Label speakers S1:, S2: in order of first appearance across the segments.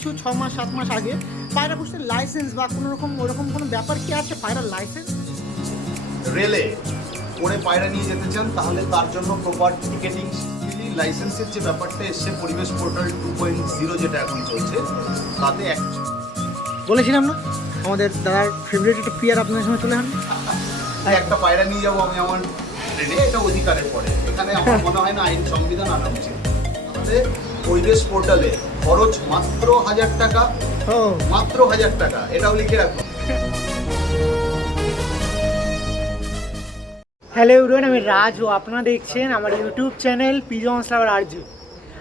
S1: কিছু ছ মাস সাত মাস আগে পায়রা পুষতে লাইসেন্স বা কোনো রকম ওরকম কোনো ব্যাপার কি আছে পায়রার লাইসেন্স
S2: রেলে করে পায়রা নিয়ে যেতে চান তাহলে তার জন্য প্রপার টিকেটিং লাইসেন্সের যে ব্যাপারটা এসছে পরিবেশ পোর্টাল টু পয়েন্ট জিরো যেটা এখন চলছে তাতে এক
S1: বলেছিলাম না? আমাদের দাদার ফেভারিট একটা প্রিয়ার আপনাদের সঙ্গে চলে আন
S2: একটা পায়রা নিয়ে যাব আমি আমার ট্রেনে এটা অধিকারের পরে। এখানে আমার মনে হয় না আইন সংবিধান আনা উচিত। আমাদের পরিবেশ পোর্টালে খরচ মাত্র হাজার টাকা। মাত্র হাজার টাকা। এটাও লিখে রাখো।
S1: হ্যালো এভরিওয়ান আমি রাজ। ও আপনারা দেখছেন আমার YouTube channel pigeon lover Arzoo.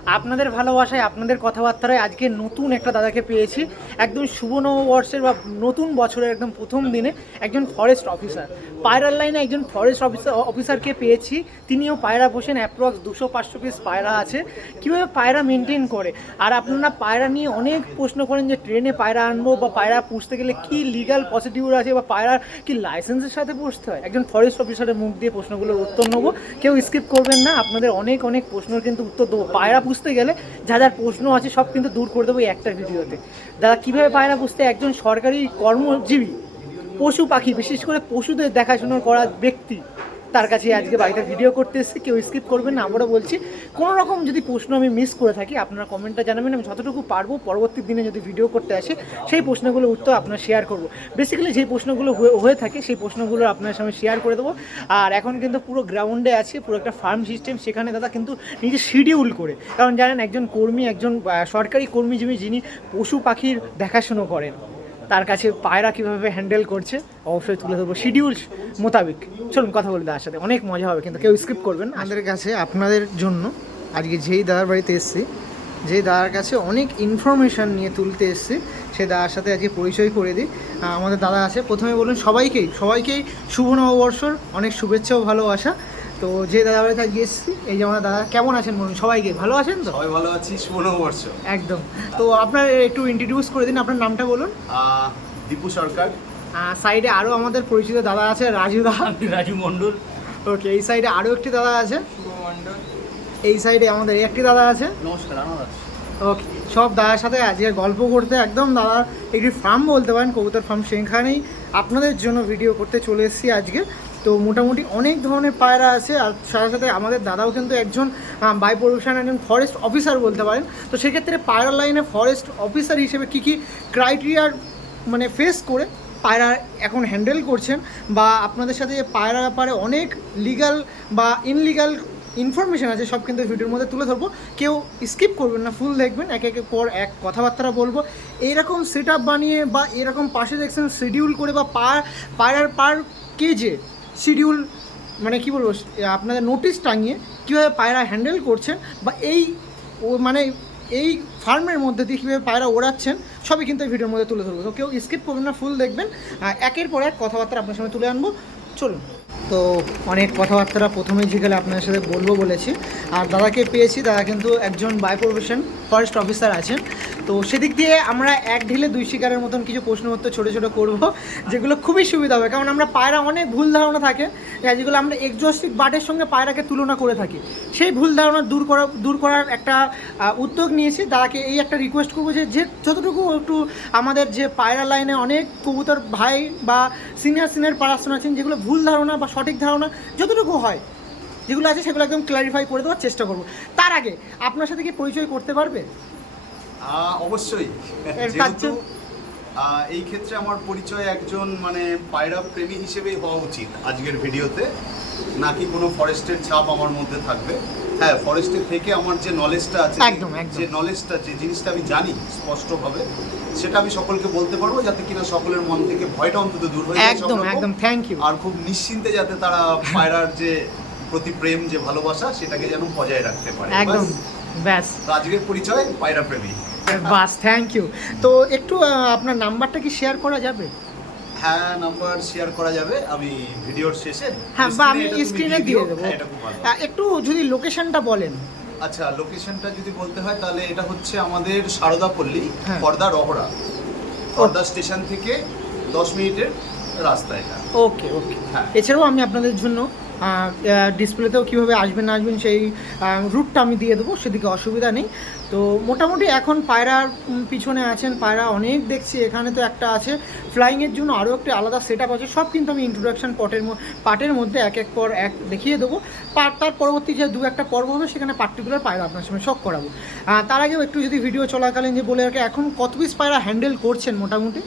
S1: আপনাদের ভালোবাসায়, আপনাদের কথাবার্তায় আজকে নতুন একটা দাদাকে পেয়েছি। একদম শুভ নববর্ষের বা নতুন বছরের একদম প্রথম দিনে একজন ফরেস্ট অফিসার পায়রার লাইনে একজন ফরেস্ট অফিসার অফিসারকে পেয়েছি। তিনিও পায়রা পোষেন অ্যাপ্রক্স দুশো পাঁচশো পিস পায়রা আছে। কীভাবে পায়রা মেনটেন করে? আর আপনারা পায়রা নিয়ে অনেক প্রশ্ন করেন যে, ট্রেনে পায়রা আনব বা পায়রা পুষতে গেলে কি লিগাল প্রসিডিউর আছে বা পায়রার কি লাইসেন্সের সাথে পুষতে হয়? একজন ফরেস্ট অফিসারের মুখ দিয়ে প্রশ্নগুলোর উত্তর নেব। কেউ স্কিপ করবেন না, আপনাদের অনেক অনেক প্রশ্নের কিন্তু উত্তর দেবো। পায়রা পুষতে গেলে যা যার প্রশ্ন আছে সব কিন্তু দূর করে দেবো এই একটা ভিডিওতে। দাদা, কীভাবে পায়রা বুঝতে একজন সরকারি কর্মজীবী, পশু পাখি, বিশেষ করে পশুদের দেখাশোনা করা ব্যক্তি তার কাছে আজকে বাড়িতে ভিডিও করতে এসেছি, কেউ স্কিপ করবেন না, আবারও বলছি, কোনো রকম যদি প্রশ্ন আমি মিস করে থাকি, আপনারা কমেন্টটা জানাবেন, আমি যতটুকু পারব পরবর্তী দিনে যদি ভিডিও করতে আসে, সেই প্রশ্নগুলো উত্তর আপনার শেয়ার করব। বেসিক্যালি যে প্রশ্নগুলো হয়ে- থাকে, সেই প্রশ্নগুলো আপনার সামনে শেয়ার করে দেবো। আর এখন কিন্তু পুরো গ্রাউন্ডে আছে, পুরো একটা ফার্ম সিস্টেম সেখানে দাদা কিন্তু নিজে শিডিউল করে। কারণ জানেন, একজন কর্মী, একজন সরকারি কর্মীজীবী যিনি পশু পাখির দেখাশুনো করেন তার কাছে পায়রা কীভাবে হ্যান্ডেল করছে, অবশ্যই তুলে ধরবো। শিডিউল মোতাবেক। চলুন, কথা বলি দাদার সাথে। অনেক মজা হবে কিন্তু, কেউ স্কিপ করবেন আমাদের কাছে, আপনাদের জন্য আজকে যেই দাদার বাড়িতে এসেছি, যেই দাদার কাছে অনেক ইনফরমেশান নিয়ে তুলতে এসেছি সেই দাদার সাথে আজকে পরিচয় করে দিই। আমাদের দাদা আছে। প্রথমে বলুন সবাইকেই সবাইকেই শুভ নববর্ষর অনেক শুভেচ্ছা ও ভালোবাসা। তো যে দাদার বাড়িতে আজকে এসেছি এই যে আমাদের দাদা কেমন আছেন বলুন? সবাইকে ভালো আছেন তো?
S2: সবাই ভালো আছি শুভ নববর্ষ।
S1: একদম। তো আপনার একটু ইন্ট্রোডিউস করে দিন আপনার নামটা বলুন।
S2: দীপু সরকার।
S1: সাইডে আরও আমাদের পরিচিত দাদা আছে রাজু দা।
S3: রাজু মণ্ডল।
S1: ওকে এই সাইডে আরও একটি দাদা আছে। এই সাইডে আমাদের এই একটি দাদা আছে।
S3: নমস্কার
S1: ওকে সব দাদার সাথে আজকে গল্প করতে একদম দাদা একটি ফার্ম বলতে পারেন কবুতর ফার্ম সেখানেই আপনাদের জন্য ভিডিও করতে চলে এসেছি আজকে। তো মোটামুটি অনেক ধরনের পায়রা আছে, আর সাথে সাথে আমাদের দাদাও কিন্তু একজন বাই প্রফেশন একজন ফরেস্ট অফিসার বলতে পারেন। তো সেক্ষেত্রে পায়রা লাইনে ফরেস্ট অফিসার হিসেবে কী কী ক্রাইটেরিয়ার মানে ফেস করে পায়রা এখন হ্যান্ডেল করছেন বা আপনাদের সাথে পায়রা ব্যাপারে অনেক লিগাল বা ইনলিগাল ইনফরমেশন আছে, সব কিন্তু ভিডিওর মধ্যে তুলে ধরবো। কেউ স্কিপ করবেন না ফুল দেখবেন, এক একে পর এক কথাবার্তা বলব। এইরকম সেট বানিয়ে বা এরকম পাশে দেখছেন শিডিউল করে বা পায়রার পার কেজে শিডিউল মানে কি বলব, আপনাদের নোটিশ টাঙিয়ে কীভাবে পায়রা হ্যান্ডেল করছেন বা এই, ও মানে এই ফার্মের মধ্যে দিয়ে কীভাবে পায়রা ওড়াচ্ছেন, সবই কিন্তু এই ভিডিওর মধ্যে তুলে ধরবো। তো কেউ স্কিপ করবেন না ফুল দেখবেন। একের পর এক কথাবার্তা আপনার সামনে তুলে আনব। চলুন। তো অনেক কথাবার্তা প্রথমে যেগুলো আপনাদের সাথে বলব বলেছি। আর দাদাকে পেয়েছি, দাদা কিন্তু একজন বাই প্রফেশন ফরেস্ট অফিসার আছেন। তো সেদিক দিয়ে আমরা এক ঢিলে দুই শিকারের মতন কিছু প্রশ্ন উত্তর ছোটো ছোটো করব, যেগুলো খুবই সুবিধা হবে। কারণ আমরা পায়রা অনেক ভুল ধারণা থাকে যেগুলো আমরা এক্সস্টিক বার্ডের সঙ্গে পায়রাকে তুলনা করে থাকি। সেই ভুল ধারণা দূর করা, দূর করার একটা উদ্যোগ নিয়েছি। দাদাকে এই একটা রিকোয়েস্ট করব যে যে যতটুকু একটু আমাদের যে পায়রা লাইনে অনেক কবুতর ভাই বা সিনিয়র সিনিয়র পাড়াশোনা আছেন, যেগুলো ভুল ধারণা বা সঠিক ধারণা যতটুকু হয় যেগুলো আছে সেগুলো একদম ক্লারিফাই করে দেওয়ার চেষ্টা করব। তার আগে আপনার সাথে কি পরিচয় করতে পারবে?
S2: অবশ্যই
S1: এর
S2: যেহেতু
S1: কাজ-
S2: আহ, এই ক্ষেত্রে আমার পরিচয় একজন মানে পায়রা প্রেমী হিসেবেই হওয়া উচিত আজকের ভিডিওতে। নাকি কোনো ফরেস্টের ছাপ আমার মধ্যে থাকবে। হ্যাঁ ফরেস্টের থেকে আমার যে নলেজটা আছে
S1: একদম।
S2: যে নলেজটা যে জিনিসটা আমি জানি স্পষ্টভাবে সেটা আমি সকলকে বলতে পারব যাতে কিনা সকলের মন থেকে ভয়টা অন্তত দূর হয়ে যায়
S1: একদম একদম থ্যাংক ইউ
S2: আর খুব নিশ্চিন্তে যাতে তারা পায়রার যে প্রতি প্রেম যে ভালোবাসা সেটাকে যেন বজায় রাখতে পারে।
S1: একদম
S2: ব্যাস। আজকের পরিচয় পায়রা প্রেমী।
S1: বাস থ্যাংক ইউ তো একটু আপনার নাম্বারটা কি শেয়ার করা যাবে?
S2: হ্যাঁ নাম্বার শেয়ার করা যাবে। আমি ভিডিওর শেষে
S1: হ্যাঁ বা আমি স্ক্রিনে দিয়ে দেবো।
S2: হ্যাঁ,
S1: একটু যদি লোকেশনটা বলেন।
S2: আচ্ছা লোকেশনটা যদি বলতে হয় তাহলে এটা হচ্ছে আমাদের সারদাপল্লী
S1: হ্যাঁ।
S2: খর্দা রহড়া। খর্দা স্টেশন থেকে দশ মিনিটের রাস্তা এটা।
S1: ওকে ওকে
S2: হ্যাঁ।
S1: এছাড়াও আমি আপনাদের জন্য ডিসপ্লেতেও কীভাবে আসবেন, না আসবেন, সেই রুটটা আমি দিয়ে দেবো, সেদিকে অসুবিধা নেই। তো মোটামুটি এখন পায়রার পিছনে আছেন, পায়রা অনেক দেখছি, এখানে তো একটা আছে। ফ্লাইংয়ের জন্য আরও একটা আলাদা সেট আছে, সব কিন্তু আমি ইন্ট্রোডাকশন পটের পার্টের মধ্যে এক এক পর এক দেখিয়ে দেবো। পার, তার পরবর্তী যে দু একটা পর্ব হবে, সেখানে পার্টিকুলার পায়রা আপনার সঙ্গে শখ করাবো। তার আগেও একটু যদি ভিডিও চলাকালীন যে বলে রাখে, এখন কত পিস পায়রা হ্যান্ডেল করছেন মোটামুটি?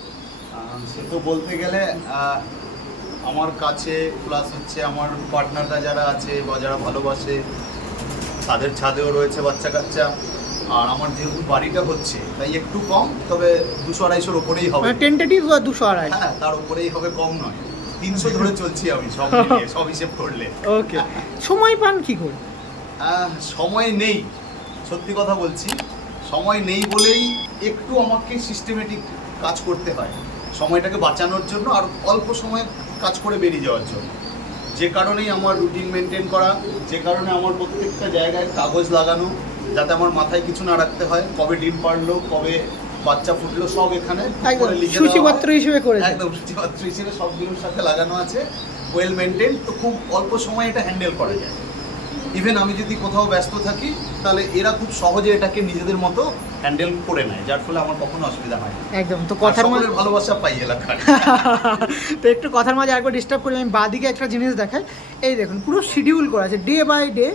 S2: তো বলতে গেলে আমার কাছে প্লাস হচ্ছে আমার পার্টনাররা যারা আছে বা যারা ভালোবাসে তাদের ছাদেও রয়েছে বাচ্চা কাচ্চা। আর আমার যেহেতু বাড়িটা হচ্ছে তাই একটু কম তবে দুশো আড়াইশোর ওপরেই হবে।
S1: মানে টেন্টেটিভ দুশো আড়াই?
S2: হ্যাঁ তার ওপরেই হবে কম নয়। তিনশো ধরে চলছি আমি সব মিলিয়ে সব হিসেব করলে।
S1: ওকে সময় পান কি করে?
S2: সময় নেই সত্যি কথা বলছি। সময় নেই বলেই একটু আমাকে সিস্টেমেটিক কাজ করতে হয়। সময়টাকে বাঁচানোর জন্য আর অল্প সময় কাজ করে বেরিয়ে যাওয়ার জন্য। যে কারণেই আমার রুটিন মেনটেন করা যে কারণে আমার প্রত্যেকটা জায়গায় কাগজ লাগানো যাতে আমার মাথায় কিছু না রাখতে হয় কবে ডিম পারল কবে বাচ্চা ফুটলো সব এখানে।
S1: সূচিপত্র হিসেবে করে
S2: একদম সূচিপত্র হিসেবে সবগুলোর সাথে লাগানো আছে ওয়েল মেনটেন তো খুব অল্প সময় এটা হ্যান্ডেল করা যায়। ইভেন আমি যদি কোথাও ব্যস্ত থাকি তাহলে এরা খুব সহজে এটাকে নিজেদের মতো হ্যান্ডেল করে নেয় যার ফলে আমার কখনো অসুবিধা হয় না।
S1: একদম তো কথার মাঝে
S2: ভালোবাসা পাই এলাকার।
S1: তো একটু কথার মাঝে একবার ডিস্টার্ব করি আমি বাদিকে একটা জিনিস দেখাই। এই দেখুন পুরো শিডিউল করা আছে ডে বাই ডে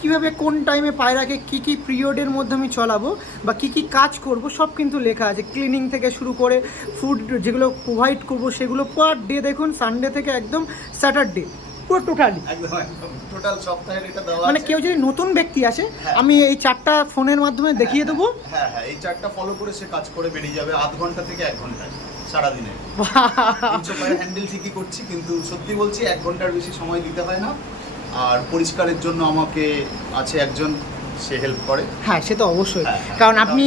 S1: কীভাবে কোন টাইমে পায়রাকে কী কী পিরিয়ডের মধ্যে আমি চলাবো বা কী কী কাজ করব সব কিন্তু লেখা আছে। ক্লিনিং থেকে শুরু করে ফুড যেগুলো প্রোভাইড করব সেগুলো পার ডে দেখুন সানডে থেকে একদম স্যাটারডে পুরো টোটালি
S2: একদম একদম। টোটাল সপ্তাহের এটা দেওয়া
S1: মানে কেউ যদি নতুন ব্যক্তি আসে
S2: হ্যাঁ।
S1: আমি এই চারটা ফোনের মাধ্যমে দেখিয়ে দেবো।
S2: হ্যাঁ হ্যাঁ এই চারটা ফলো করে সে কাজ করে বেরিয়ে যাবে আধ ঘণ্টা থেকে এক ঘন্টায় সারাদিনে। হ্যান্ডেল ঠিকই করছি কিন্তু সত্যি বলছি এক ঘণ্টার বেশি সময় দিতে হয় না। আর পরিষ্কারের জন্য আমাকে আছে একজন সে হেল্প করে।
S1: হ্যাঁ সে তো অবশ্যই।
S2: হ্যাঁ, হ্যাঁ,
S1: কারণ আপনি।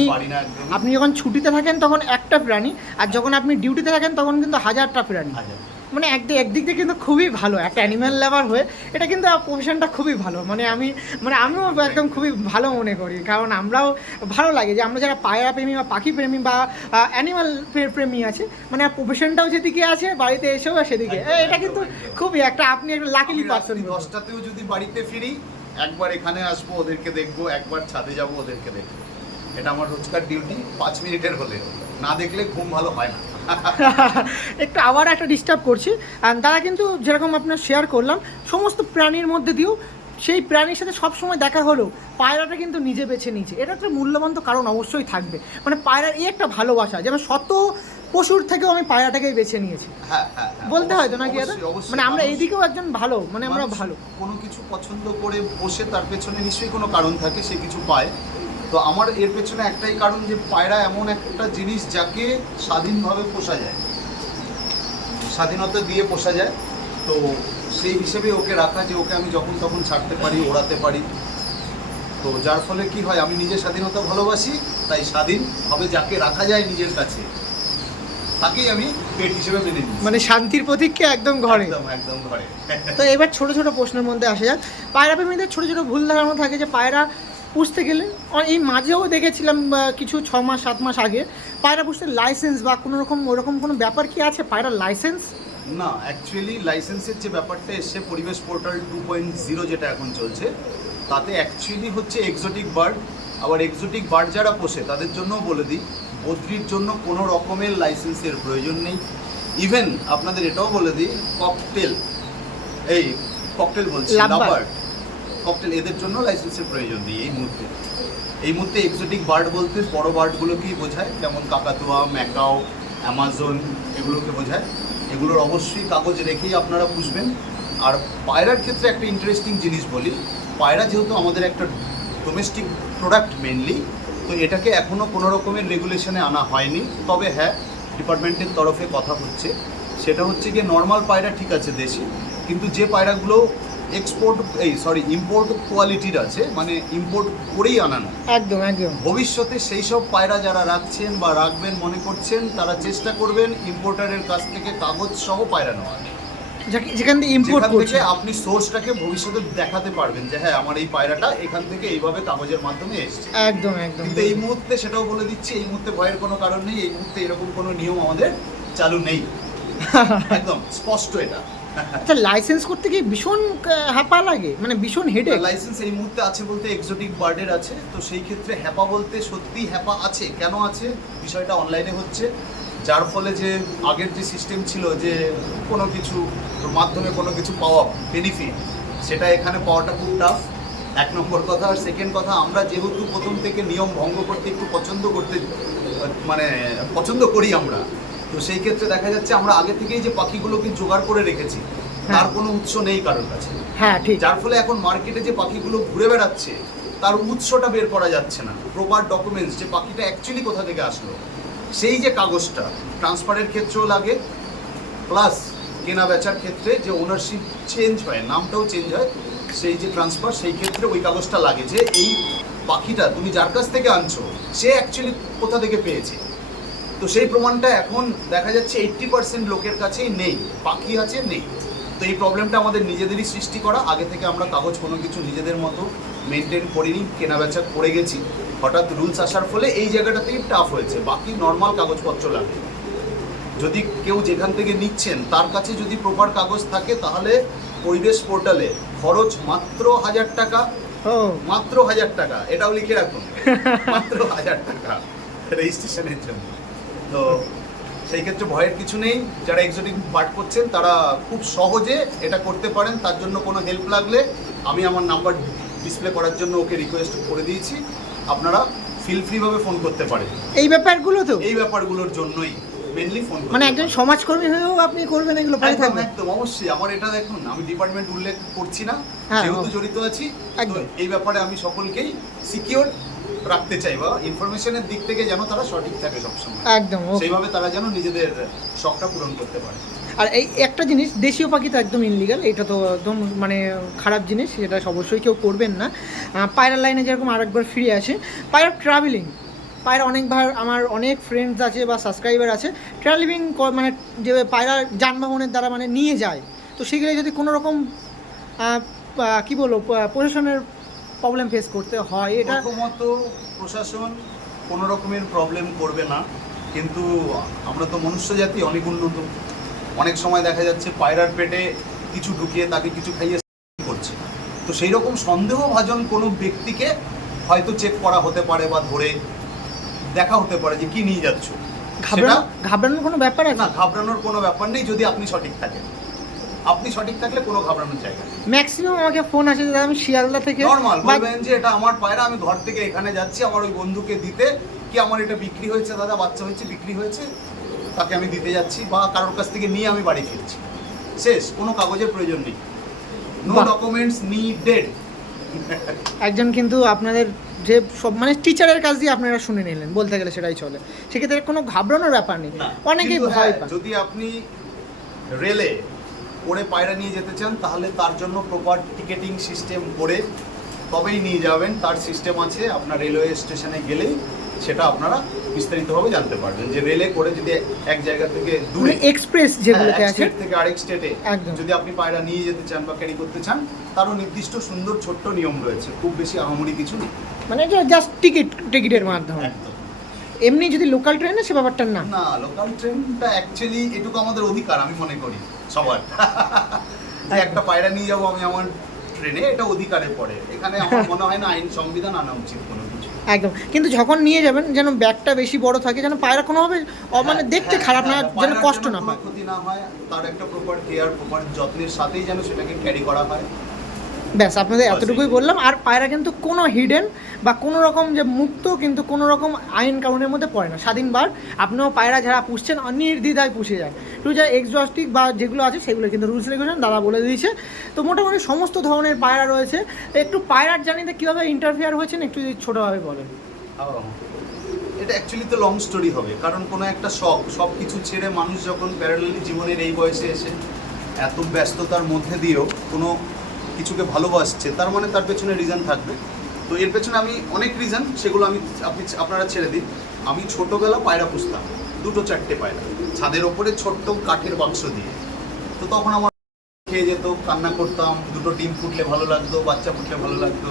S1: আপনি যখন ছুটিতে থাকেন তখন একটা প্রাণী আর যখন আপনি ডিউটিতে থাকেন তখন কিন্তু হাজারটা প্রাণী।
S2: হাজার।
S1: মানে একদিক একদিক দিয়ে কিন্তু খুবই ভালো একটা অ্যানিম্যাল লাভার হয়ে এটা কিন্তু প্রফেশনটা খুবই ভালো। মানে আমি মানে আমিও একদম খুবই ভালো মনে করি। কারণ আমরাও ভালো লাগে যে আমরা যারা পায়রা প্রেমী বা পাখি প্রেমী বা অ্যানিমাল প্রেমী আছে মানে প্রফেশনটাও যেদিকে আছে বাড়িতে এসেও সেদিকে। এটা কিন্তু। খুবই একটা আপনি একটা লাকিলি পার্সন
S2: দশটাতেও যদি বাড়িতে ফিরি একবার এখানে আসব ওদেরকে দেখব একবার ছাদে যাব ওদেরকে দেখব। এটা আমার রোজকার ডিউটি পাঁচ মিনিটের হলে। না দেখলে ঘুম ভালো হয় না।
S1: একটু আবার একটা ডিস্টার্ব করছি। আর তারা কিন্তু যেরকম আপনার শেয়ার করলাম সমস্ত প্রাণীর মধ্যে দিয়েও সেই প্রাণীর সাথে সবসময় দেখা হলো পায়রাটা কিন্তু নিজে বেছে নিয়েছে। এটা একটা মূল্যবান তো কারণ অবশ্যই থাকবে। মানে পায়রার এই একটা ভালোবাসা যেমন শত পশুর থেকেও আমি পায়রাটাকেই বেছে নিয়েছি।
S2: হ্যাঁ হ্যাঁ হ্যাঁ,
S1: বলতে হয় তো নাকি এটা। মানে আমরা এইদিকেও একজন ভালো মানে আমরা ভালো।
S2: কোনো কিছু পছন্দ করে বসে তার পেছনে নিশ্চয়ই কোনো কারণ থাকে সে কিছু পায়। তো আমার এর পেছনে একটাই কারণ যে পায়রা এমন একটা জিনিস যাকে স্বাধীনভাবে পোষা যায়। স্বাধীনতা দিয়ে পোষা যায়। তো সেই হিসেবে ওকে রাখা যে ওকে আমি যখন তখন ছাড়তে পারি ওড়াতে পারি। তো যার ফলে কি হয় আমি নিজের স্বাধীনতা ভালোবাসি তাই স্বাধীনভাবে যাকে রাখা যায় নিজের কাছে তাকেই আমি পেট হিসেবে মেনে নিই
S1: মানে শান্তির প্রতীককে একদম ঘরে।
S2: একদম একদম ঘরে।
S1: তো এবার ছোট ছোট প্রশ্নের মধ্যে আসা যাক। পায়রা প্রেমীদের ছোট ছোট ভুল ধারণা থাকে যে পায়রা পুষতে গেলে এই মাঝেও দেখেছিলাম কিছু ছ মাস সাত মাস আগে পায়রা পুষতে লাইসেন্স বা কোনো রকম ওরকম কোনো ব্যাপার কি আছে পায়রার লাইসেন্স
S2: না অ্যাকচুয়ালি লাইসেন্সের যে ব্যাপারটা এসছে পরিবেশ পোর্টাল টু পয়েন্ট জিরো যেটা এখন চলছে তাতে অ্যাকচুয়ালি হচ্ছে এক্সোটিক বার্ড আবার এক্সোটিক বার্ড যারা পোষে তাদের জন্যও বলে দিই বদ্রির জন্য কোনো রকমের লাইসেন্সের প্রয়োজন নেই। ইভেন আপনাদের এটাও বলে দিই ককটেল এই ককটেল বলছি
S1: Lovebird।
S2: ককটেল এদের জন্য লাইসেন্সের প্রয়োজন নেই এই মুহূর্তে। এই মুহূর্তে এক্সোটিক বার্ড বলতে বড় বার্ডগুলোকেই বোঝায়, যেমন কাকাতুয়া, ম্যাকাও, অ্যামাজন এগুলোকে বোঝায়। এগুলোর অবশ্যই কাগজ রেখেই আপনারা পুষবেন। আর পায়রার ক্ষেত্রে একটা ইন্টারেস্টিং জিনিস বলি, পায়রা যেহেতু আমাদের একটা ডোমেস্টিক প্রোডাক্ট মেনলি তো এটাকে এখনও কোনো রকমের রেগুলেশনে আনা হয়নি। তবে হ্যাঁ ডিপার্টমেন্টের তরফে কথা হচ্ছে। সেটা হচ্ছে গিয়ে নর্মাল পায়রা ঠিক আছে দেশি, কিন্তু যে পায়রাগুলো এক্সপোর্ট এই সরি ইম্পোর্ট কোয়ালিটির আছে মানে ইম্পোর্ট করেই আনানো
S1: একদম একদম।
S2: ভবিষ্যতে সেই সব পায়রা যারা রাখছেন বা রাখবেন মনে করছেন তারা চেষ্টা করবেন ইম্পোর্টারের কাছ থেকে কাগজ সহ পায়রা নেওয়ার।
S1: যেখান থেকে ইম্পোর্ট করছে
S2: আপনি সোর্সটাকে ভবিষ্যতে দেখাতে পারবেন যে হ্যাঁ আমার এই পায়রাটা এখান থেকে এইভাবে কাগজের মাধ্যমে এসছে।
S1: একদম একদম
S2: কিন্তু এই মুহূর্তে সেটাও বলে দিচ্ছি এই মুহূর্তে ভয়ের কোনো কারণ নেই এই মুহূর্তে এরকম কোনো নিয়ম আমাদের চালু নেই। একদম স্পষ্ট এটা।
S1: আচ্ছা লাইসেন্স করতে কি ভীষণ হ্যাপা লাগে মানে ভীষণ হেডে
S2: লাইসেন্স এই মুহূর্তে আছে বলতে এক্সোটিক বার্ডের আছে তো সেই ক্ষেত্রে হ্যাপা বলতে সত্যি হ্যাপা আছে কেন আছে? বিষয়টা অনলাইনে হচ্ছে যার ফলে যে আগের যে সিস্টেম ছিল যে কোনো কিছু মাধ্যমে কোনো কিছু পাওয়া বেনিফিট সেটা এখানে পাওয়াটা খুব টাফ এক নম্বর কথা আর সেকেন্ড কথা আমরা যেহেতু প্রথম থেকে নিয়ম ভঙ্গ করতে একটু পছন্দ করতে মানে পছন্দ করি আমরা তো সেই ক্ষেত্রে দেখা যাচ্ছে আমরা আগে থেকেই যে পাখিগুলোকে জোগাড় করে রেখেছি তার
S1: হ্যাঁ।
S2: কোনো উৎস নেই কারোর কাছে।
S1: হ্যাঁ ঠিক।
S2: যার ফলে এখন মার্কেটে যে পাখিগুলো ঘুরে বেড়াচ্ছে তার উৎসটা বের করা যাচ্ছে না। প্রপার ডকুমেন্টস যে পাখিটা অ্যাকচুয়ালি কোথা থেকে আসলো সেই যে কাগজটা ট্রান্সফারের ক্ষেত্রেও লাগে প্লাস কেনা বেচার ক্ষেত্রে যে ওনারশিপ চেঞ্জ হয় নামটাও চেঞ্জ হয় সেই যে ট্রান্সফার সেই ক্ষেত্রে ওই কাগজটা লাগে যে এই পাখিটা তুমি যার কাছ থেকে আনছো সে অ্যাকচুয়ালি কোথা থেকে পেয়েছে? তো সেই প্রমাণটা এখন দেখা যাচ্ছে এইট্টি পার্সেন্ট লোকের কাছেই নেই বাকি আছে নেই। তো এই প্রবলেমটা আমাদের নিজেদেরই সৃষ্টি করা। আগে থেকে আমরা কাগজ কোনো কিছু নিজেদের মতো মেনটেন করিনি কেনা বেচা করে গেছি। হঠাৎ রুলস আসার ফলে এই জায়গাটাতেই টাফ হয়েছে। বাকি নর্মাল কাগজপত্র লাগে যদি কেউ যেখান থেকে নিচ্ছেন তার কাছে যদি প্রপার কাগজ থাকে তাহলে পরিবেশ পোর্টালে খরচ মাত্র হাজার টাকা। মাত্র হাজার টাকা। এটাও লিখে রাখুন। মাত্র হাজার টাকা। রেজিস্ট্রেশনের জন্য। তো সেই ক্ষেত্রে ভয়ের কিছু নেই। যারা এক্সোটিক পার্ট করছেন তারা খুব সহজে এটা করতে পারেন। তার জন্য কোনো হেল্প লাগলে আমি আমার নাম্বার ডিসপ্লে করার জন্য ওকে রিকোয়েস্ট করে দিয়েছি। আপনারা ফিল ফ্রিভাবে ফোন করতে পারেন।
S1: এই ব্যাপারগুলো তো?
S2: এই ব্যাপারগুলোর জন্যই মেনলি ফোন
S1: মানে একজন সমাজকর্মী হয়েও আপনি করবেন এগুলো পারে
S2: একদম
S1: থাকবেন
S2: একদম অবশ্যই। আমার এটা দেখুন আমি ডিপার্টমেন্ট উল্লেখ করছি না
S1: হ্যাঁ,
S2: যেহেতু। জড়িত আছি এই ব্যাপারে আমি সকলকেই সিকিওর রাখতে চাই বা ইনফরমেশনের দিক থেকে যেন তারা সঠিক থাকে সবসময়।
S1: একদম
S2: সেইভাবে তারা যেন নিজেদের শখটা পূরণ করতে পারে।
S1: আর এই একটা জিনিস দেশীয় পাখি তো একদম ইনলিগাল এটা তো একদম মানে খারাপ জিনিস সেটা অবশ্যই কেউ করবেন না। আহ, পায়রার লাইনে যেরকম আরেকবার ফিরে আসে পায়রা ট্রাভেলিং পায়রা অনেকবার আমার অনেক ফ্রেন্ডস আছে বা সাবস্ক্রাইবার আছে ট্রাভেলিং মানে যে পায়রা যানবাহনের দ্বারা মানে নিয়ে যায়। তো সেগুলো যদি কোনো রকম কি বলব প্রশাসনের প্রবলেম ফেস করতে হয় এটা
S2: প্রথমত প্রশাসন কোনো রকমের প্রবলেম করবে না কিন্তু আমরা তো মনুষ্য জাতি অনেক উন্নত। অনেক সময় দেখা যাচ্ছে পায়রার পেটে কিছু ঢুকিয়ে তাকে কিছু খাইয়ে করছে। তো সেই রকম সন্দেহভাজন কোনো ব্যক্তিকে হয়তো চেক করা হতে পারে বা ধরে দেখা হতে পারে যে কি নিয়ে যাচ্ছ।
S1: ঘাবড়ানোর কোনো ব্যাপার
S2: না ঘাবড়ানোর কোনো ব্যাপার নেই যদি আপনি সঠিক থাকেন। আপনি সঠিক থাকলে কোনো ঘাবড়ানোর জায়গা নেই।
S1: ম্যাক্সিমাম আমাকে ফোন আসে যে আমি শিয়ালদা থেকে
S2: নর্মাল বলবেন যে এটা আমার পায়রা আমি ঘর থেকে এখানে যাচ্ছি আমার ওই বন্ধুকে দিতে কি আমার এটা বিক্রি হয়েছে দাদা? বাচ্চা হয়েছে বিক্রি হয়েছে? তাকে আমি দিতে যাচ্ছি বা কারোর কাছ থেকে নিয়ে আমি বাড়ি ফিরছি। শেষ কোনো কাগজের প্রয়োজন নেই। নো ডকুমেন্টস নিডেড
S1: একজন কিন্তু আপনাদের যে সব মানে টিচারের কাজ দিয়ে আপনারা শুনে নিলেন বলতে গেলে সেটাই চলে। সেক্ষেত্রে কোনো ঘাবড়ানোর ব্যাপার নেই। অনেকেই ভয়
S2: হ্যাঁ,
S1: পান
S2: যদি আপনি রেলে করে পায়রা নিয়ে যেতে চান তাহলে তার জন্য প্রপার টিকেটিং সিস্টেম করে তবেই নিয়ে যাবেন। তার সিস্টেম আছে আপনার রেলওয়ে স্টেশনে গেলেই সেটা আপনারা বিস্তারিতভাবে জানতে পারবেন। যে রেলে করে যদি এক জায়গা থেকে দূরে
S1: মানে এক্সপ্রেস যেগুলোতে
S2: হ্যাঁ, এক
S1: আছে?
S2: স্টেট থেকে আরেক স্টেটে। যদি আপনি পায়রা নিয়ে যেতে চান বা ক্যারি করতে চান তারও নির্দিষ্ট সুন্দর ছোট্ট নিয়ম রয়েছে। খুব বেশি আহামরি কিছু নেই।
S1: মানে জাস্ট টিকিট টিকিটের মাধ্যমে। এমনি যদি লোকাল ট্রেনে সে ব্যাপারটা না?
S2: না লোকাল ট্রেনটা অ্যাকচুয়ালি এটুকু আমাদের অধিকার আমি মনে করি। সবার। যে একটা পায়রা নিয়ে যাব আমি আমার ট্রেনে এটা অধিকারে পড়ে এখানে আমার মনে হয় না আইন সংবিধান আনা উচিত কোনো কিছু।
S1: একদম। কিন্তু যখন নিয়ে যাবেন যেন ব্যাগটা বেশি বড় থাকে যেন পায়রা কোনোভাবে মানে
S2: হ্যাঁ,
S1: দেখতে
S2: হ্যাঁ,
S1: খারাপ না
S2: হ্যাঁ,
S1: যেন কষ্ট না হয়।
S2: ক্ষতি না হয় তার একটা প্রপার কেয়ার প্রপার যত্নের সাথেই যেন সেটাকে ক্যারি করা হয়।
S1: ব্যাস আপনাদের এতটুকুই বললাম। আর পায়রা কিন্তু কোনো হিডেন বা কোনো রকম যে মুক্ত কিন্তু কোনো রকম আইন কানুনের মধ্যে পড়ে না। স্বাধীনবার আপনিও পায়রা যারা পুষছেন নির্দ্বিধায় পুষে যায় টু যা এক্সজস্টিক বা যেগুলো আছে সেগুলো কিন্তু রুলস রেগুলেশন দাদা বলে দিয়েছে। তো মোটামুটি সমস্ত ধরনের পায়রা রয়েছে। একটু পায়রার জানিতে কীভাবে ইন্টারফেয়ার হয়েছেন একটু যদি ছোটোভাবে বলেন।
S2: এটা অ্যাকচুয়ালি তো লং স্টোরি হবে। কারণ কোনো একটা শখ সব কিছু ছেড়ে মানুষ যখন প্যারালালি জীবনের এই বয়সে এসে এত ব্যস্ততার মধ্যে দিয়েও কোনো কিছুকে ভালোবাসছে, তার মানে তার পেছনে রিজন থাকবে। তো এর পেছনে আমি অনেক রিজন সেগুলো আমি, আপনি আপনারা ছেড়ে দিন। আমি ছোটোবেলা পায়রা পুষতাম, দুটো চারটে পায়রা, ছাদের ওপরে ছোট্ট কাঠের বাক্স দিয়ে। তো তখন আমার খেয়ে যেত, কান্না করতাম, দুটো ডিম ফুটলে ভালো লাগতো, বাচ্চা ফুটলে ভালো লাগতো।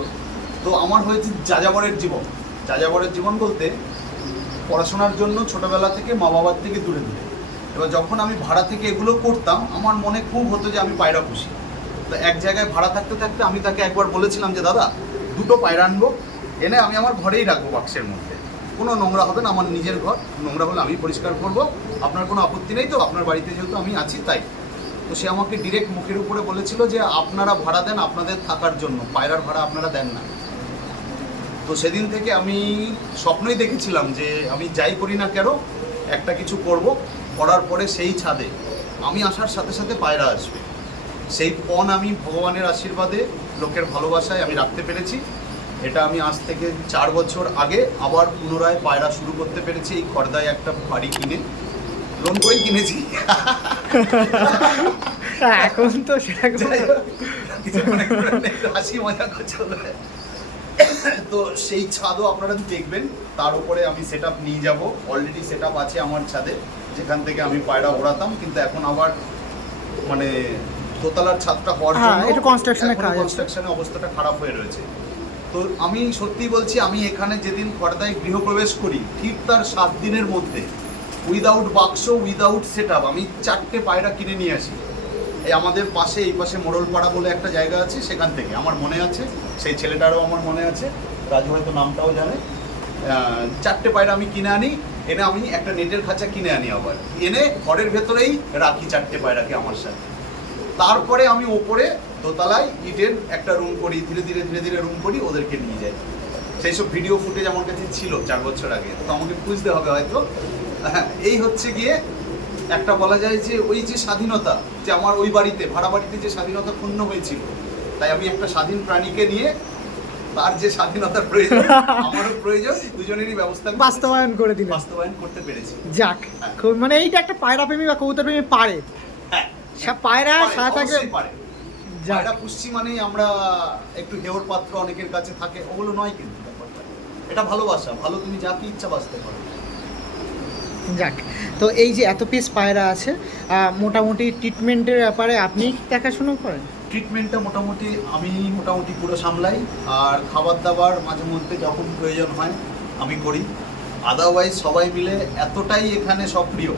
S2: তো আমার হয়েছে যাযাবরের জীবন। যাযাবরের জীবন বলতে পড়াশোনার জন্য ছোটবেলা থেকে মা বাবার থেকে দূরে দূরে। এবার যখন আমি ভাড়া থেকে এগুলো করতাম, আমার মনে খুব হতো যে আমি পায়রা পুষি। তো এক জায়গায় ভাড়া থাকতে থাকতে আমি তাকে একবার বলেছিলাম যে, দাদা, দুটো পায়রা আনব, এনে আমি আমার ঘরেই রাখব বাক্সের মধ্যে। কোনো নোংরা হবে না, আমার নিজের ঘর। নোংরা হলে আমি পরিষ্কার করব। আপনার কোনো আপত্তি নেই তো? আপনার বাড়িতে যেহেতু আমি আছি, তাই। তো সে আমাকে ডিরেক্ট মুখের উপরে বলেছিল যে, আপনারা ভাড়া দেন আপনাদের থাকার জন্য। পায়রার ভাড়া আপনারা দেন না। তো সেদিন থেকে আমি স্বপ্নই দেখেছিলাম যে, আমি যাই করি না কেন, একটা কিছু করব। করার পরে সেই ছাদে আমি আসার সাথে সাথে পায়রা আসবে। সেই পণ আমি ভগবানের আশীর্বাদে লোকের ভালোবাসায় আমি রাখতে পেরেছি। এটা আমি আজ থেকে চার বছর আগে আবার পুনরায় পায়রা শুরু করতে পেরেছি। এই খর্দায় একটা বাড়ি কিনে লোন করেই কিনেছি।
S1: এখন তো সেটা
S2: মনে হাসি মজা করছে তো সেই ছাদও আপনারা দেখবেন তার উপরে আমি সেট নিয়ে যাব। অলরেডি সেট আছে আমার ছাদে যেখান থেকে আমি পায়রা ওড়াতাম। কিন্তু এখন আবার মানে দোতলার ছাদটা হওয়ার
S1: হ্যাঁ,
S2: জন্য
S1: construction এর কাজ।
S2: কনস্ট্রাকশনের অবস্থাটা খারাপ হয়ে রয়েছে। তো আমি সত্যি বলছি আমি এখানে যেদিন খড়দায় গৃহপ্রবেশ করি ঠিক তার সাত দিনের মধ্যে উইদাউট বাক্স উইদাউট সেট আমি চারটে পায়রা কিনে নিয়ে আসি। এই আমাদের পাশে এই পাশে মোড়লপাড়া বলে একটা জায়গা আছে সেখান থেকে। আমার মনে আছে সেই ছেলেটারও আমার মনে আছে রাজু হয়তো নামটাও জানে। চারটে পায়রা আমি কিনে আনি এনে আমি একটা নেটের খাঁচা কিনে আনি আবার। এনে ঘরের ভেতরেই রাখি চারটে পায়রাকে আমার সাথে। তারপরে আমি ওপরে দোতলায় ইটের একটা রুম করি ধীরে ধীরে ধীরে ধীরে রুম করি ওদেরকে নিয়ে যাই। সেই সব ভিডিও ফুটেজ আমার কাছে ছিল চার বছর আগে তো আমাকে খুঁজতে হবে হয়তো। হ্যাঁ, এই হচ্ছে গিয়ে একটা বলা যায় যে ওই যে স্বাধীনতা যে আমার ওই বাড়িতে ভাড়া বাড়িতে যে স্বাধীনতা ক্ষুণ্ণ হয়েছিল তাই আমি একটা স্বাধীন প্রাণীকে নিয়ে তার যে স্বাধীনতার প্রয়োজন আমারও প্রয়োজন দুজনেরই ব্যবস্থা
S1: বাস্তবায়ন করে দিলেন।
S2: বাস্তবায়ন করতে পেরেছি।
S1: যাক মানে এইটা একটা পায়রা প্রেমী বা কবুতর প্রেমী পারে।
S2: হ্যাঁ
S1: পায়রা সাথে যাক
S2: পায়রা পুষছি মানেই আমরা একটু হেওর পাত্র অনেকের কাছে থাকে ওগুলো নয় কিন্তু ব্যাপারটা। এটা ভালোবাসা ভালো তুমি যা কি ইচ্ছা বাঁচতে পারো।
S1: যাক তো এই যে এত পিস পায়রা আছে মোটামুটি ট্রিটমেন্টের ব্যাপারে আপনি দেখাশুনো করেন?
S2: ট্রিটমেন্টটা মোটামুটি আমি মোটামুটি পুরো সামলাই আর খাবার দাবার মাঝে মধ্যে যখন প্রয়োজন হয় আমি করি। আদারওয়াইজ সবাই মিলে এতটাই এখানে সক্রিয়।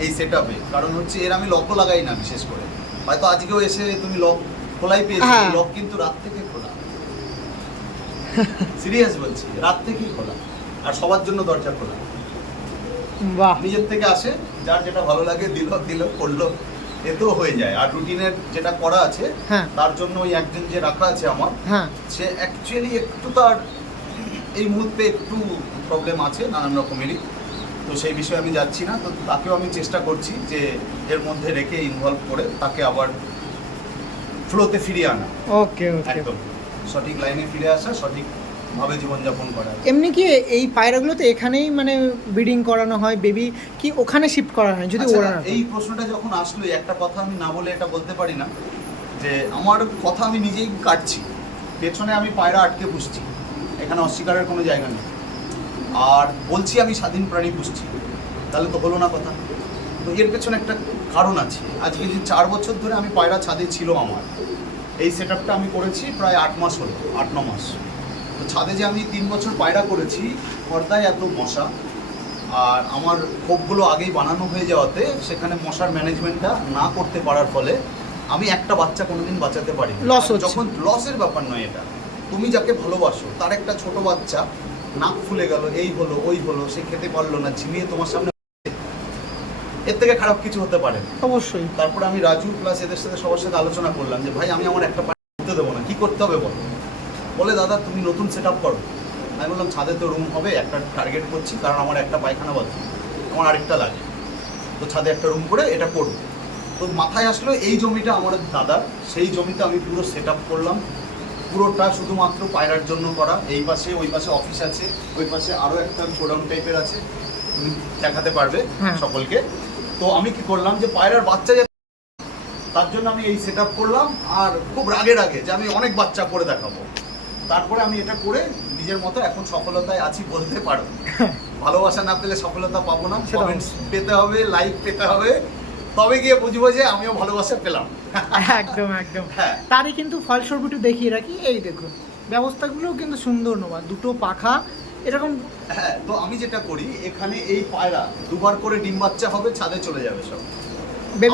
S2: এই সেট কারণ হচ্ছে এর আমি লকও লাগাই না বিশেষ করে। হয়তো আজকেও এসে তুমি লক খোলাই পেয়েছ
S1: হ্যাঁ।
S2: লক কিন্তু রাত থেকে খোলা। সিরিয়াস বলছি রাত থেকেই খোলা। আর সবার জন্য দরজা খোলা।
S1: বাহ।
S2: নিজের থেকে আসে যার যেটা ভালো লাগে দিল দিল করল এতেও হয়ে যায়। আর রুটিনের যেটা করা আছে
S1: হ্যাঁ।
S2: তার জন্য ওই একজন যে রাখা আছে আমার
S1: হ্যাঁ।
S2: সে অ্যাকচুয়ালি একটু তার এই মুহূর্তে একটু প্রবলেম আছে নানান রকমেরই। সেই বিষয়ে আমি যাচ্ছি না তো তাকেও আমি চেষ্টা করছি যে এর মধ্যে রেখে ইনভলভ করে তাকে আবার ফ্লোতে ফিরিয়ে আনা।
S1: ওকে ওকে।
S2: একদম। সঠিক লাইনে ফিরে আসা সঠিকভাবে জীবনযাপন করা।
S1: এমনি কি এই পায়রাগুলোতে এখানেই মানে ব্রিডিং করানো হয় বেবি কি ওখানে শিফট করা হয় যদি
S2: আচ্ছা,
S1: ওরা
S2: এই প্রশ্নটা যখন আসলো একটা কথা আমি না বলে এটা বলতে পারি না যে আমার কথা আমি নিজেই কাটছি পেছনে আমি পায়রা আটকে পুষছি এখানে অস্বীকারের কোনো জায়গা নেই। আর বলছি আমি স্বাধীন প্রাণী পুষছি তাহলে তো হলো না কথা। তো এর পেছনে একটা কারণ আছে। আজকে যে চার বছর ধরে আমি পায়রা ছাদে ছিল আমার এই সেট আমি করেছি প্রায় আট মাস হলো আট ন মাস। তো ছাদে যে আমি তিন বছর পায়রা করেছি পর্দায় এত মশা আর আমার খোপগুলো আগেই বানানো হয়ে যাওয়াতে সেখানে মশার ম্যানেজমেন্টটা না করতে পারার ফলে আমি একটা বাচ্চা কোনোদিন বাঁচাতে পারি। যখন লসের ব্যাপার নয় এটা তুমি যাকে ভালোবাসো তার একটা ছোট বাচ্চা নাক ফুলে গেল এই হলো ওই হলো সে খেতে পারল না ঝিমিয়ে তোমার সামনে এর থেকে খারাপ কিছু হতে পারে।
S1: অবশ্যই।
S2: তারপরে আমি রাজু প্লাস এদের সাথে সবার সাথে আলোচনা করলাম যে ভাই আমি আমার একটা পায়রা করতে দেবো না কি করতে হবে বলো? বলে দাদা তুমি নতুন সেট আপ করো। আমি বললাম ছাদে তো রুম হবে একটা টার্গেট করছি কারণ আমার একটা পায়খানা বাথরুম আমার আরেকটা লাগে। তো ছাদে একটা রুম করে এটা করব। তো মাথায় আসলো এই জমিটা আমার দাদার সেই জমিতে আমি পুরো সেট আপ করলাম। পুরোটা শুধুমাত্র পায়রার জন্য করা। এই পাশে ওই পাশে অফিস আছে ওই পাশে আরও একটা গোডাউন টাইপের আছে। দেখাতে পারবে
S1: হ্যাঁ।
S2: সকলকে। তো আমি কি করলাম যে পায়রার বাচ্চা যাতে তার জন্য আমি এই সেট করলাম আর খুব রাগে রাগে যে আমি অনেক বাচ্চা করে দেখাবো। তারপরে আমি এটা করে নিজের মতো এখন সফলতায় আছি বলতে পারো। ভালোবাসা না পেলে সফলতা পাবো না। কমেন্টস পেতে হবে লাইক পেতে হবে। তবে গিয়ে বুঝব যে আমিও ভালোবাসা পেলাম।
S1: একদম একদম।
S2: হ্যাঁ।
S1: তারই কিন্তু ফলস্বরূপ একটু দেখিয়ে রাখি। এই দেখুন ব্যবস্থাগুলোও কিন্তু সুন্দর নোবা দুটো পাখা এরকম
S2: হ্যাঁ তো আমি যেটা করি এখানে এই পায়রা দুবার করে ডিম বাচ্চা হবে ছাদে চলে যাবে সব।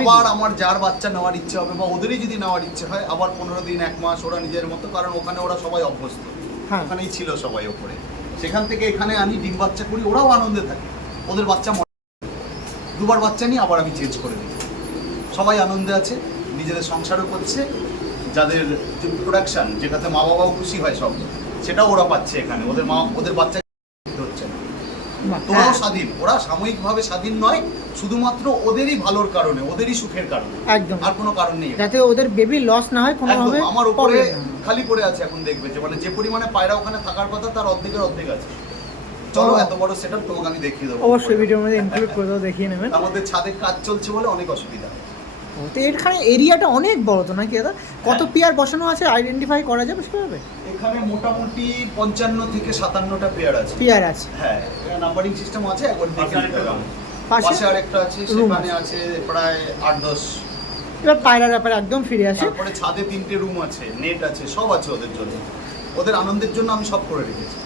S2: আবার আমার যার বাচ্চা নেওয়ার ইচ্ছে হবে বা ওদেরই যদি নেওয়ার ইচ্ছে হয় আবার পনেরো দিন এক মাস ওরা নিজের মতো কারণ ওখানে ওরা সবাই অভ্যস্ত।
S1: হ্যাঁ।
S2: ওখানেই ছিল সবাই ওপরে। সেখান থেকে এখানে আনি ডিম বাচ্চা করি ওরাও আনন্দে থাকে। ওদের বাচ্চা দুবার বাচ্চা নিয়ে আবার আমি চেঞ্জ করে দিই। সবাই আনন্দে আছে নিজেদের সংসারও করছে যাদের যে প্রোডাকশন যেটাতে মা বাবাও খুশি হয় সব সেটাও ওরা পাচ্ছে এখানে। ওদের মা ওদের বাচ্চা হচ্ছে না।
S1: বাহ,
S2: তো ওরাও
S1: হ্যাঁ,
S2: স্বাধীন ওরা সাময়িকভাবে স্বাধীন নয় শুধুমাত্র ওদেরই ভালোর কারণে ওদেরই সুখের কারণে।
S1: একদম।
S2: আর কোনো কারণ নেই
S1: যাতে ওদের বেবি লস না হয় কোনোভাবে
S2: আমার উপরে। খালি পড়ে আছে এখন দেখবে যে মানে যে পরিমাণে পায়রা ওখানে থাকার কথা তার অর্ধেকের অর্ধেক আছে। চলো এত বড় সেটআপ তোমাকে আমি দেখিয়ে দেবো।
S1: অবশ্যই ভিডিওর মধ্যে ইনক্লুড করে দেবো দেখিয়ে নেবেন।
S2: আমাদের ছাদে কাজ চলছে বলে অনেক অসুবিধা।
S1: তো এখানে এরিয়াটা অনেক বড় তো নাকি দাদা? কত
S2: হ্যাঁ।
S1: পেয়ার বসানো আছে? আইডেন্টিফাই করা যাবে সেভাবে?
S2: এখানে মোটামুটি পঞ্চান্ন থেকে সাতান্নটা পেয়ার আছে।
S1: পেয়ার আছে।
S2: হ্যাঁ নাম্বারিং সিস্টেম আছে একবার দেখে নিতে
S1: পাশে?
S2: আরেকটা আছে সেখানে আছে প্রায় আট দশ।
S1: এবার পায়রার ব্যাপারে একদম ফিরে আসে।
S2: তারপরে ছাদে তিনটে রুম আছে নেট আছে সব আছে ওদের জন্য। ওদের আনন্দের জন্য আমি সব করে রেখেছি।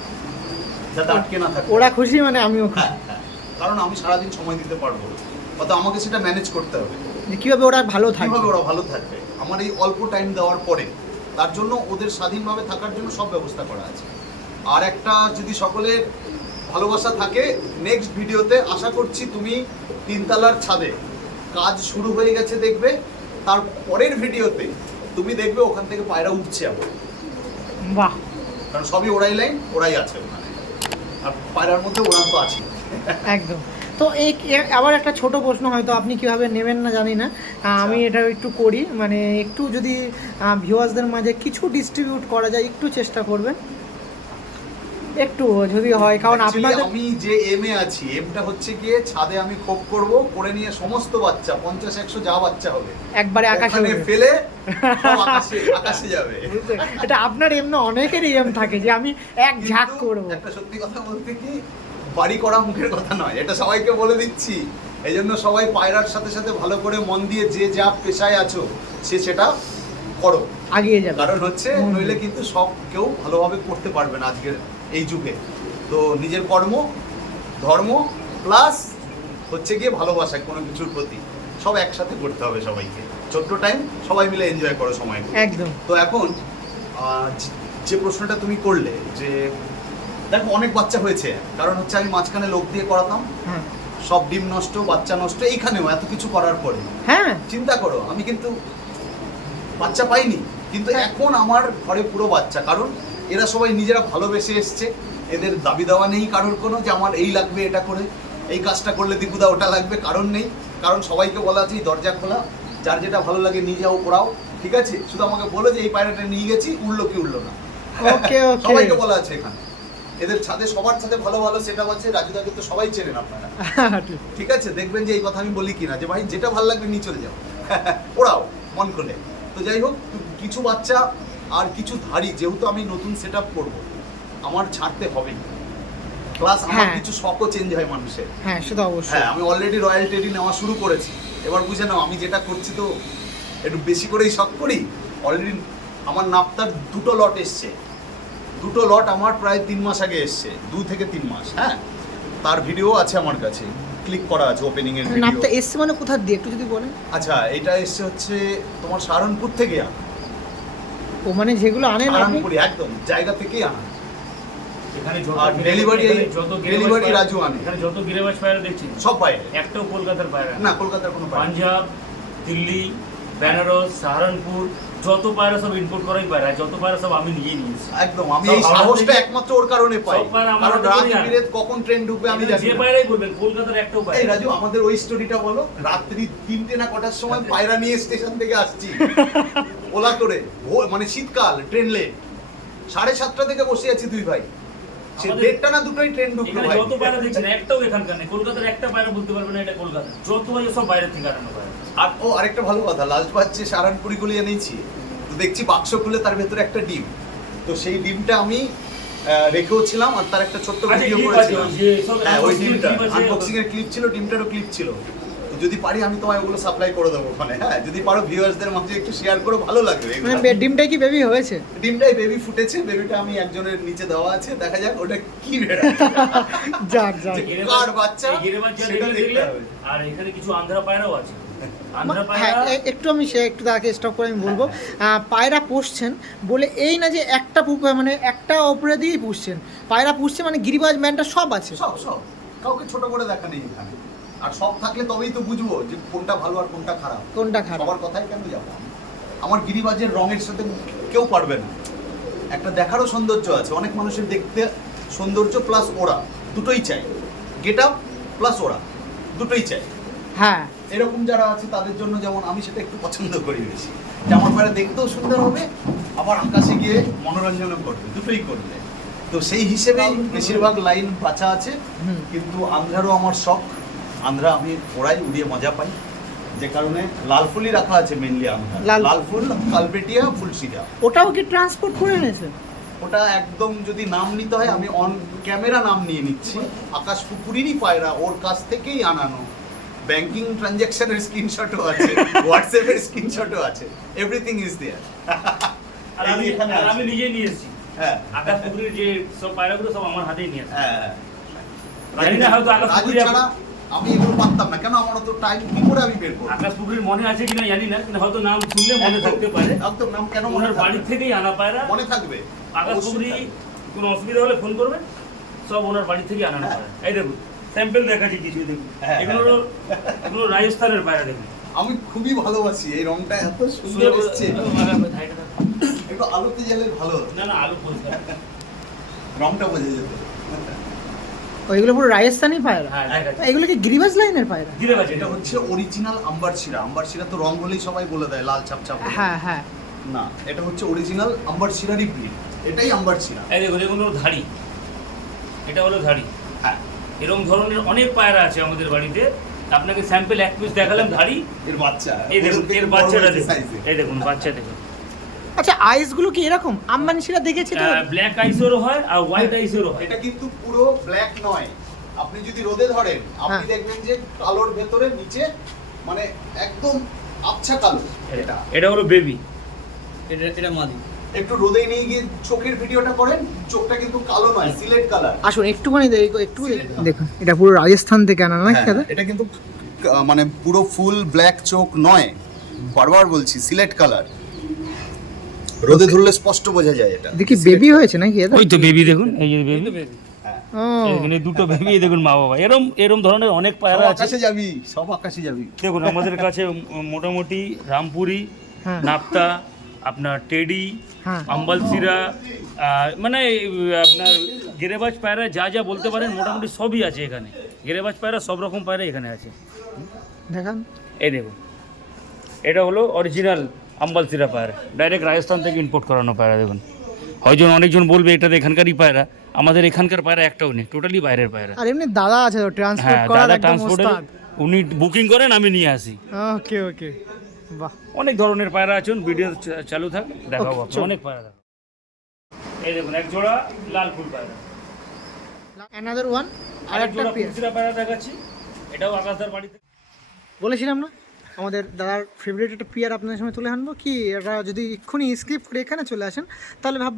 S2: যাতে আটকে না থাকে।
S1: ওরা খুশি মানে আমিও
S2: হ্যাঁ হ্যাঁ। কারণ আমি সারাদিন সময় দিতে পারব না। অত আমাকে সেটা ম্যানেজ করতে হবে।
S1: কীভাবে ওরা ভালো থাকবে?
S2: কীভাবে ওরা ভালো থাকবে? আমার এই অল্প টাইম দেওয়ার পরে তার জন্য ওদের স্বাধীনভাবে থাকার জন্য সব ব্যবস্থা করা আছে। আর একটা যদি সকলের ভালোবাসা থাকে নেক্সট ভিডিওতে আশা করছি তুমি তিনতলার ছাদে কাজ শুরু হয়ে গেছে দেখবে। তার পরের ভিডিওতে তুমি দেখবে ওখান থেকে পায়রা উঠছে আবার
S1: বাহ।
S2: কারণ সবই ওরাই লাইন ওরাই আছে ওখানে। আর পায়রার মধ্যে ওরা তো আছে
S1: একদম। তো এই আবার একটা ছোট প্রশ্ন হয়তো আপনি কীভাবে নেবেন না জানি না। আমি এটা একটু করি মানে একটু যদি ভিউয়ার্সদের মাঝে কিছু ডিস্ট্রিবিউট করা যায় একটু চেষ্টা করবেন। একটু যদি হয় কারণ আপনাদের
S2: আমি যে এম এ আছি এমটা হচ্ছে গিয়ে ছাদে আমি খোপ করব করে নিয়ে সমস্ত বাচ্চা পঞ্চাশ একশো যা বাচ্চা হবে।
S1: একবারে আকাশে
S2: ফেলে আকাশে আকাশে যাবে।
S1: এটা আপনার এমনি অনেকেরই এম থাকে যে আমি এক ঝাঁক করব।
S2: একটা সত্যি কথা বলতে কি বাড়ি করা মুখের কথা নয় এটা সবাইকে বলে দিচ্ছি। এই জন্য সবাই পায়রার সাথে সাথে ভালো করে মন দিয়ে যে যা পেশায় আছো সে সেটা করো।
S1: আগিয়ে যাবে।
S2: কারণ হচ্ছে নইলে কিন্তু সব কেউ ভালোভাবে করতে পারবে না আজকের এই যুগে। তো নিজের কর্ম ধর্ম প্লাস হচ্ছে গিয়ে ভালোবাসা কোনো কিছুর প্রতি। সব একসাথে করতে হবে সবাইকে। ছোট্ট টাইম সবাই মিলে এনজয় করো সময়।
S1: একদম।
S2: তো এখন যে প্রশ্নটা তুমি করলে যে দেখো অনেক বাচ্চা হয়েছে। কারণ হচ্ছে আমি মাঝখানে লোক দিয়ে করাতাম সব ডিম নষ্ট বাচ্চা নষ্ট এইখানেও এত কিছু করার পরে।
S1: হ্যাঁ।
S2: চিন্তা করো আমি কিন্তু বাচ্চা পাইনি। কিন্তু
S1: হ্যাঁ।
S2: এখন আমার ঘরে পুরো বাচ্চা। কারণ এরা সবাই নিজেরা ভালোবেসে এসছে। এদের দাবি দেওয়া নেই কারোর কোনো যে আমার এই লাগবে এটা করে। এই কাজটা করলে দীপুদা ওটা লাগবে কারণ নেই। কারণ সবাইকে বলা আছে এই দরজা খোলা। যার যেটা ভালো লাগে নিয়ে যাও করাও ঠিক আছে? শুধু আমাকে বলো যে এই পায়রাটা নিয়ে গেছি উঠল কি উড়লো না? সবাইকে বলা আছে এখানে। এদের ছাদে সবার সাথে ভালো ভালো সেটা আছে রাজুদাকে তো সবাই চেনেন আপনারা। ঠিক। আছে? দেখবেন যে এই কথা আমি বলি কিনা যে ভাই যেটা ভালো লাগবে নিয়ে চলে যাও। ওরাও মন খুলে। তো যাই হোক কিছু বাচ্চা আর কিছু ধারি যেহেতু আমি নতুন সেট আপ করব আমার ছাড়তে হবে। প্লাস আমার
S1: হ্যাঁ।
S2: কিছু শখও চেঞ্জ হয় মানুষের।
S1: হ্যাঁ সেটা অবশ্যই।
S2: হ্যাঁ আমি অলরেডি রয়্যাল টেডি নেওয়া শুরু করেছি। এবার বুঝে নাও আমি যেটা করছি তো একটু বেশি করেই শখ করি অলরেডি আমার নাপতার দুটো লট এসছে। দুটো লট আমার প্রায় তিন মাস আগে এসছে দু থেকে তিন মাস হ্যাঁ? তার ভিডিও আছে আমার কাছে ক্লিক করা আছে ওপেনিং এর ভিডিও
S1: নাপটা এসছে মানে কোথা দিয়ে একটু যদি বলেন।
S2: আচ্ছা এটা এসছে হচ্ছে তোমার সাহারনপুর থেকে আনা।
S1: ও মানে যেগুলো আনেন আপনি
S2: সাহারনপুরি একদম জায়গা থেকেই আনা।
S3: এখানে যত
S2: আর delivery-
S3: যত পায়রা-
S2: রাজু আনে।
S3: এখানে যত গিরেবাজ পায়রা দেখছেন
S2: সব বাইরে
S3: একটাও কলকাতার পায়রা না।
S2: না কলকাতার কোনো
S3: পাঞ্জাব দিল্লি বেনারস সাহারানপুর যত পায়রা সব ইম্পোর্ট করাই পায়রা যত পায়রা সব আমি নিয়েছি
S2: একদম আমি এই সাহসটা একমাত্র ওর কারণে পাই।
S3: আমার
S2: কারণ রাত বিরেত কখন ট্রেন ঢুকবে আমি জানি
S3: যে পায়রাই বলবেন কলকাতার একটাও
S2: এই রাজু আমাদের ওই স্টোরিটা বলো রাত্রি তিনটে না কটার সময় পায়রা নিয়ে স্টেশন থেকে আসছি। ওলা করে মানে শীতকাল ট্রেন লেট সাড়ে সাতটা থেকে বসে আছি দুই ভাই। সে দেড়টা না দুটোই ট্রেন ঢুকলো ভাই।
S3: যত পায়রা দেখছেন একটাও এখানকার নেই। কলকাতার একটা পায়রা বলতে পারবে না এটা কলকাতা যত পায়রা সব বাইরে থেকে আনানো পায়রা।
S2: আর ও আরেকটা ভালো কথা লাস্ট বার যে সারানপুরি গুলি এনেছি তো দেখছি বাক্স খুলে তার ভেতরে একটা ডিম। তো সেই ডিমটা আমি রেখেও ছিলাম আর তার একটা ছোট্ট
S3: আচ্ছা,
S2: ভিডিও করেছিলাম।
S3: যে সব
S2: হ্যাঁ ওই ডিমটা আনবক্সিং এর ক্লিপ ছিল ডিমটারও ক্লিপ ছিল। যদি পারি আমি তোমায় ওগুলো সাপ্লাই করে দেবো ওখানে হ্যাঁ? যদি পারো ভিউয়ার্সদের মাঝে একটু শেয়ার করো ভালো লাগবে
S1: মানে ডিমটাই কি বেবি হয়েছে?
S2: ডিমটাই বেবি ফুটেছে বেবিটা আমি একজনের নিচে দেওয়া আছে দেখা যাক ওটা কি বেড়া
S1: যাক যাক।
S2: কার
S3: বাচ্চা-
S2: সেটা দেখতে হবে।
S3: আর এখানে কিছু আন্ধ্রা পায়রাও আছে।
S1: হ্যাঁ একটু আমি সে একটু তাকে স্টপ করে আমি বলব। পায়রা পুষছেন বলে এই না যে একটা মানে একটা ওপরে দিয়েই পুষছেন। পায়রা পুষছে মানে গিরিবাজ ম্যানটা সব আছে।
S2: সব সব। কাউকে ছোট করে দেখা নেই এখানে। আর সব থাকলে তবেই তো বুঝব যে কোনটা ভালো আর কোনটা খারাপ।
S1: কোনটা খারাপ?
S2: সবার কথাই কেন যাব আমার গিরিবাজের রঙের সাথে কেউ পারবে না। একটা দেখারও সৌন্দর্য আছে। অনেক মানুষের দেখতে সৌন্দর্য প্লাস ওরা। দুটোই চাই। গেট আপ প্লাস ওরা। দুটোই চাই।
S1: হ্যাঁ।
S2: এরকম যারা আছে তাদের জন্য যেমন আমি সেটা একটু পছন্দ করি বেশি। যে আমার পায়রা দেখতেও সুন্দর হবে আবার আকাশে গিয়ে মনোরঞ্জনও করবে দুটোই করবে। তো সেই হিসেবেই বেশিরভাগ লাইন বাঁচা আছে। কিন্তু আন্ধ্রারও আমার শখ। আন্ধ্রা আমি ওরাই উড়িয়ে মজা পাই। যে কারণে লাল ফুলই রাখা আছে মেনলি আন্ধ্রা।
S1: লাল-
S2: ফুল কালপেটিয়া ফুলশিরা।
S1: ওটাও কি ট্রান্সপোর্ট করে এনেছে?
S2: ওটা একদম যদি নাম নিতে হয় আমি অন ক্যামেরা নাম নিয়ে নিচ্ছি। আকাশ পুকুরিরই পায়রা ওর কাছ থেকেই আনানো। ব্যাংকিং ট্রানজ্যাকশনের স্ক্রিনশটও আছে হোয়াটসঅ্যাপের স্ক্রিনশটও আছে এভরিথিং ইজ দেয়ার
S3: আর আমি
S2: এখানে
S3: আমি নিজে নিয়ে এসেছি
S2: হ্যাঁ।
S3: আকাশ পুকুরের যে সব পায়রাগুলো সব আমার হাতেই নিয়ে এসেছি
S2: হ্যাঁ।
S3: জানি না হয়তো আকাশ
S2: ছাড়া আমি এগুলো পারতাম না কেন আমার তো টাইম কি করে আমি বের করব?
S3: আকাশ পুকুরের মনে আছে কিনা জানি না কিন্তু হয়তো নাম শুনলে মনে থাকতে পারে।
S2: একদম নাম কেন মনে?
S3: বাড়ির থেকেই আনা পায়রা।
S2: মনে থাকবে।
S3: আকাশ পুকুরি কোনো অসুবিধা হলে ফোন করবেন। সব ওনার বাড়ি থেকে আনানো
S2: হ্যাঁ।
S3: পায়রা। এই দেখুন। স্যাম্পল দেখাচ্ছি কিছু দেখুন।
S2: হ্যাঁ,
S3: এগুলো হলো এগুলো রাজস্থানের পায়রা দেখুন।
S2: আমি খুবই ভালোবাসি এই রংটা এত সুন্দর এসছে। একটু আলোতে গেলে ভালো হতো।
S3: না না আলো পরিষ্কার।
S2: রংটা বোঝা যেত
S1: ওইগুলো পুরো রাজস্থানি পায়রা?
S3: হ্যাঁ
S1: এগুলো কি গিরিবাজ লাইনের পায়রা?
S3: গিরে বাজে
S2: এটা হচ্ছে অরিজিনাল আম্বার শিরা আম্বার শিরা তো রং হলেই সবাই বলে দেয় লাল ছাপ ছাপ
S1: হ্যাঁ হ্যাঁ।
S2: না এটা হচ্ছে অরিজিনাল আম্বার শিরারই ব্রিড এটাই আম্বার শিরা
S3: এই দেখুন এগুলো হলো ধাড়ি। এটা হলো ধাড়ি।
S2: হ্যাঁ।
S3: এরকম ধরনের অনেক পায়রা আছে আমাদের বাড়িতে। আপনাকে স্যাম্পল এক পিস দেখালাম ধাড়ি।
S2: এর বাচ্চা।
S3: এই দেখুন এর বাচ্চাটা দেখুন। এই দেখুন বাচ্চা দেখুন।
S1: আচ্ছা আইসগুলো কি এরকম? আম্বানিশিরা দেখেছি তো?
S3: ব্ল্যাক আইসেরও হয় আর হোয়াইট আইসেরও হয়।
S2: এটা কিন্তু পুরো ব্ল্যাক নয়। আপনি যদি রোদে ধরেন আপনি
S1: হ্যাঁ।
S2: দেখবেন যে কালোর ভেতরে নিচে মানে একদম আবছা কালো। এটা
S3: এটা হলো বেবি
S4: এটা এটা মাদি।
S2: একটু রোদে নিয়ে গিয়ে চোখের ভিডিওটা করেন চোখটা কিন্তু কালো নয় সিলেট কালার
S1: আসুন একটুখানি দেখো একটু দেখুন এটা পুরো রাজস্থান থেকে আনা না দাদা
S2: এটা কিন্তু মানে পুরো ফুল ব্ল্যাক চোখ নয় বারবার বলছি সিলেট কালার রোদে ধরলে স্পষ্ট বোঝা যায় এটা।
S1: দেখি বেবি হয়েছে নাকি
S3: ওই তো বেবি দেখুন এই যে বেবি এখানে দুটো বেবি দেখুন মা বাবা। এরম এরম ধরনের অনেক পায়রা আছে।
S2: আকাশে যাবি সব আকাশে যাবি।
S3: দেখুন আমাদের কাছে মোটামুটি রামপুরি
S1: হ্যাঁ।
S3: নাপ্তা আপনার টেডি
S1: হ্যাঁ।
S3: আম্বালসিরা মানে আপনার গেরেবাজ পায়রা যা যা বলতে পারেন মোটামুটি সবই আছে এখানে। গেরেবাজ পায়রা সব রকম পায়রা এখানে আছে।
S1: দেখান।
S3: এই দেখুন। এটা হলো অরিজিনাল আম্বালসিরা পায়রা। ডাইরেক্ট রাজস্থান থেকে ইম্পোর্ট করানো পায়রা দেখুন। হয়তো অনেকজন বলবে এটা তো এখানকারই পায়রা। আমাদের এখানকার পায়রা একটাও নেই টোটালি বাইরের পায়রা।
S1: আর এমনি দাদা আছে তো ট্রান্সপোর্ট
S3: হ্যাঁ দাদা
S1: একদম
S3: উনি বুকিং করেন আমি নিয়ে আসি।
S1: ওকে ওকে।
S3: অনেক ধরনের পায়রা আছেন ভিডিও চালু থাক দেখাবো অনেক পায়রা দেখো এই দেখুন এক জোড়া লাল ফুল পায়রা।
S1: অ্যানাদার ওয়ান আর
S3: আরেক
S1: একটা
S3: জোড়া পেয়ার। দেখাচ্ছি এটাও আকাশদার বাড়িতে।
S1: বলেছিলাম না? আমাদের দাদার ফেভারিট একটা পিয়ার আপনাদের সামনে তুলে আনব কি? এটা যদি এক্ষুনি স্কিপ করে এখানে চলে আসেন তাহলে ভাববেন